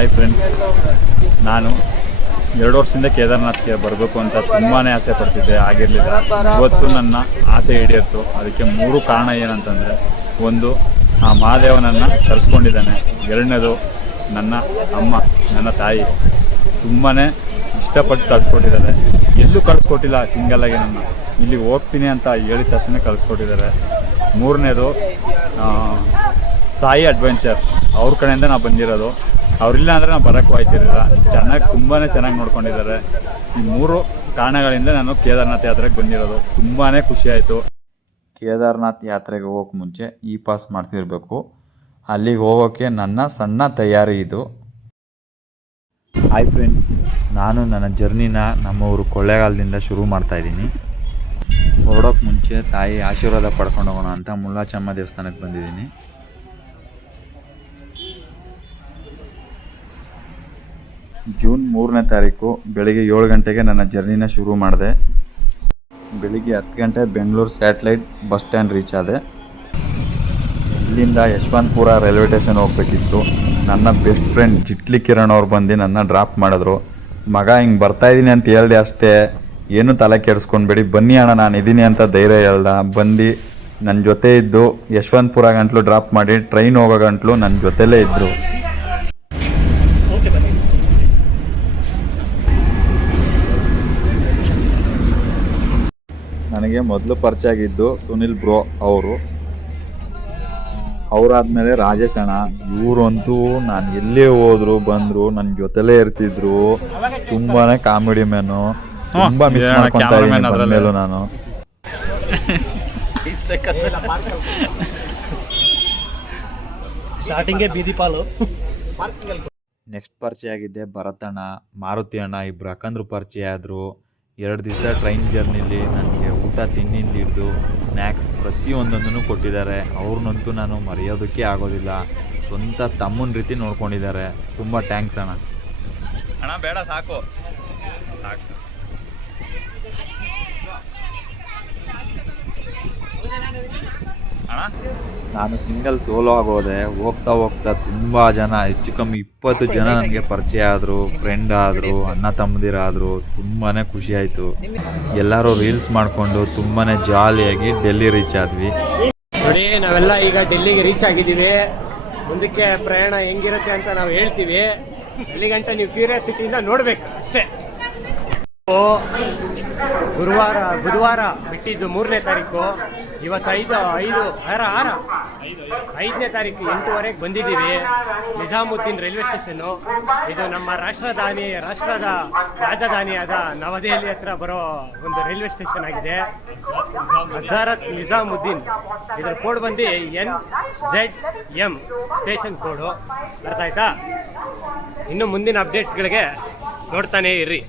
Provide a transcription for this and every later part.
Hi friends, ನಾನು 2 ವರ್ಷದಿಂದ ಕೇದಾರ್ನಾಥ್ಗೆ ಬರಬೇಕು ಅಂತ ತುಂಬಾ ಆಸೆ ಪಡ್ತಿದ್ದೆ, ಆಗಿರಲಿಲ್ಲ. ಇವತ್ತು ನನ್ನ ಆಸೆ ಈಡೇರಿತು. ಅದಕ್ಕೆ 3 ಕಾರಣ ಏನಂತಂದರೆ, ಒಂದು, ಆ ಮಹಾದೇವನನ್ನು ಕರೆಸ್ಕೊಂಡಿದ್ದಾನೆ. ಎರಡನೇದು, ನನ್ನ ಅಮ್ಮ, ನನ್ನ ತಾಯಿ ತುಂಬಾ ಇಷ್ಟಪಟ್ಟು ಕಳಿಸ್ಕೊಟ್ಟಿದ್ದಾರೆ. ಎಲ್ಲೂ ಕಳಿಸ್ಕೊಟ್ಟಿಲ್ಲ, ಸಿಂಗಲ್ಲಾಗಿ ನನ್ನ ಇಲ್ಲಿಗೆ ಹೋಗ್ತೀನಿ ಅಂತ ಹೇಳಿದ ತಕ್ಷಣ ಕಳಿಸ್ಕೊಟ್ಟಿದ್ದಾರೆ. ಮೂರನೇದು, ಸಾಯಿ ಅಡ್ವೆಂಚರ್, ಅವ್ರ ಕಡೆಯಿಂದ ನಾವು ಬಂದಿರೋದು. ಅವರಿಲ್ಲ ಅಂದರೆ ನಾವು ಬರೋಕ್ಕೂ ಆಯ್ತಿರಲಿಲ್ಲ. ತುಂಬಾ ಚೆನ್ನಾಗಿ ನೋಡ್ಕೊಂಡಿದ್ದಾರೆ. ಈ 3 ಕಾರಣಗಳಿಂದ ನಾನು ಕೇದಾರ್ನಾಥ್ ಯಾತ್ರೆಗೆ ಬಂದಿರೋದು. ತುಂಬಾ ಖುಷಿ ಆಯಿತು. ಕೇದಾರ್ನಾಥ್ ಯಾತ್ರೆಗೆ ಹೋಗೋಕ್ಕೆ ಮುಂಚೆ ಇ ಪಾಸ್ ಮಾಡ್ತಿರ್ಬೇಕು. ಅಲ್ಲಿಗೆ ಹೋಗೋಕ್ಕೆ ನನ್ನ ಸಣ್ಣ ತಯಾರಿ ಇದು. ಹಾಯ್ ಫ್ರೆಂಡ್ಸ್, ನಾನು ನನ್ನ ಜರ್ನಿನ ನಮ್ಮ ಊರು ಕೊಳ್ಳೇಗಾಲದಿಂದ ಶುರು ಮಾಡ್ತಾಯಿದ್ದೀನಿ. ಹೊರಡೋಕ್ಕೆ ಮುಂಚೆ ತಾಯಿ ಆಶೀರ್ವಾದ ಪಡ್ಕೊಂಡು ಹೋಗೋಣ ಅಂತ ಮುಳ್ಳಾಚಮ್ಮ ದೇವಸ್ಥಾನಕ್ಕೆ ಬಂದಿದ್ದೀನಿ. ಜೂನ್ 3ನೇ ತಾರೀಕು ಬೆಳಿಗ್ಗೆ 7 ಗಂಟೆಗೆ ನನ್ನ ಜರ್ನಿನ ಶುರು ಮಾಡಿದೆ. ಬೆಳಿಗ್ಗೆ 10 ಗಂಟೆ Bengaluru satellite bus stand reach ಆದೆ. ಇಲ್ಲಿಂದ ಯಶವಂತಪುರ ರೈಲ್ವೆ ಸ್ಟೇಷನ್ ಹೋಗಬೇಕಿತ್ತು. ನನ್ನ ಬೆಸ್ಟ್ ಫ್ರೆಂಡ್ ಜಿಟ್ಲಿ ಕಿರಣ್ ಅವ್ರು ಬಂದು ನನ್ನ ಡ್ರಾಪ್ ಮಾಡಿದ್ರು. ಮಗ ಹಿಂಗೆ ಬರ್ತಾಯಿದ್ದೀನಿ ಅಂತ ಹೇಳ್ದೆ ಅಷ್ಟೇ, ಏನು ತಲೆ ಕೆಡಿಸ್ಕೊಂಡ್ಬೇಡಿ, ಬನ್ನಿ ಅಣ್ಣ ನಾನು ಇದ್ದೀನಿ ಅಂತ ಧೈರ್ಯ ಹೇಳ್ದ. ಬಂದು ನನ್ನ ಜೊತೆ ಇದ್ದು ಯಶವಂತಪುರ ಗಂಟ್ಲು ಡ್ರಾಪ್ ಮಾಡಿ ಟ್ರೈನ್ ಹೋಗೋ ಗಂಟ್ಲು ನನ್ನ ಜೊತೆಲೇ ಇದ್ದರು. ನನಗೆ ಮೊದಲು ಪರಿಚಯ ಆಗಿದ್ದು ಸುನಿಲ್ ಬ್ರೋ ಅವರು. ಅವರಾದ್ಮೇಲೆ ರಾಜೇಶ್ ಅಣ್ಣ. ಇವರಂತೂ ನಾನು ಎಲ್ಲೇ ಹೋದ್ರು ಬಂದರು ನನ್ನ ಜೊತೆಲೇ ಇರ್ತಿದ್ರು. ತುಂಬಾ ಕಾಮಿಡಿ ಮ್ಯಾನು. ತುಂಬ ಮಿಸ್ ಮಾಡ್ಕೊತಾ ಇದ್ದೀನಿ ಮೇಲೂ ನಾನು. ಸ್ಟಾರ್ಟಿಂಗ್ಗೆ ಬೀದಿ ಪಾಲು. ನೆಕ್ಸ್ಟ್ ಪರಿಚಯ ಆಗಿದ್ದೆ ಭರತ್ ಅಣ್ಣ, ಮಾರುತಿ ಅಣ್ಣ. ಇಬ್ಬರು ಅಕ್ಕಂದ್ರು ಪರಿಚಯ ಆದರು. 2 ದಿವಸ ಟ್ರೈನ್ ಜರ್ನಿಲಿ ನನಗೆ ಊಟ ತಿಂಡಿಂದ ಹಿಡಿದು ಸ್ನ್ಯಾಕ್ಸ್ ಪ್ರತಿಯೊಂದನ್ನು ಕೊಟ್ಟಿದ್ದಾರೆ. ಅವ್ರನ್ನಂತೂ ನಾನು ಮರೆಯೋದಕ್ಕೆ ಆಗೋದಿಲ್ಲ. ಸ್ವಂತ ತಮ್ಮನ ರೀತಿ ನೋಡ್ಕೊಂಡಿದ್ದಾರೆ. ತುಂಬ ಥ್ಯಾಂಕ್ಸ್ ಅಣ್ಣ. ಅಣ್ಣ ಬೇಡ, ಸಾಕು ಸಾಕು. ನಾನು ಸಿಂಗಲ್ ಸೋಲೋ ಆಗೋದೆ. ಹೋಗ್ತಾ ಹೋಗ್ತಾ ತುಂಬ ಜನ, ಹೆಚ್ಚು ಕಮ್ಮಿ 20 ಜನ ನನಗೆ ಪರಿಚಯ ಆದರು, ಫ್ರೆಂಡ್ ಆದರು, ಅಣ್ಣ ತಮ್ಮದಿರಾದರು. ತುಂಬಾ ಖುಷಿ ಆಯಿತು. ಎಲ್ಲರೂ ರೀಲ್ಸ್ ಮಾಡಿಕೊಂಡು ತುಂಬಾ ಜಾಲಿಯಾಗಿ ಡೆಲ್ಲಿ ರೀಚ್ ಆದ್ವಿ. ನೋಡಿ, ನಾವೆಲ್ಲ ಈಗ ಡೆಲ್ಲಿಗೆ ರೀಚ್ ಆಗಿದ್ದೀವಿ. ಮುಂದಕ್ಕೆ ಪ್ರಯಾಣ ಹೆಂಗಿರುತ್ತೆ ಅಂತ ನಾವು ಹೇಳ್ತೀವಿ. ಅಲ್ಲಿಗಂಟ ನೀವು ಕ್ಯೂರಿಯಾಸಿಟಿಯಿಂದ ನೋಡಬೇಕು ಅಷ್ಟೇ. ಬುಧವಾರ ಬಿಟ್ಟಿದ್ದು 3ನೇ ತಾರೀಕು. ಇವತ್ತು 5ನೇ ತಾರೀಕು 8:15 ಬಂದಿದ್ದೀವಿ. Nizamuddin railway station. ಇದು ನಮ್ಮ ರಾಷ್ಟ್ರದ ರಾಜಧಾನಿಯಾದ ನವದೆಹಲಿ ಹತ್ರ ಬರೋ ಒಂದು ರೈಲ್ವೆ ಸ್ಟೇಷನ್ ಆಗಿದೆ. ಹಜಾರತ್ ನಿಜಾಮುದ್ದೀನ್. ಇದರ ಕೋಡ್ ಬಂದು NZM ಸ್ಟೇಷನ್ ಕೋಡು. ಅರ್ಥ ಆಯ್ತಾ? ಇನ್ನು ಮುಂದಿನ ಅಪ್ಡೇಟ್ಸ್ಗಳಿಗೆ ನೋಡ್ತಾನೆ ಇರ್ರಿ.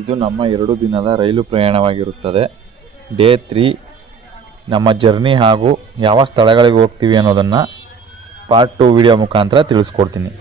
ಇದು ನಮ್ಮ 2 ದಿನದ ರೈಲು ಪ್ರಯಾಣವಾಗಿರುತ್ತದೆ. ಡೇ 3 ನಮ್ಮ ಜರ್ನಿ ಹಾಗೂ ಯಾವ ಸ್ಥಳಗಳಿಗೆ ಹೋಗ್ತೀವಿ ಅನ್ನೋದನ್ನು ಪಾರ್ಟ್ 2 ವಿಡಿಯೋ ಮುಖಾಂತರ ತಿಳಿಸ್ಕೊಡ್ತೀನಿ.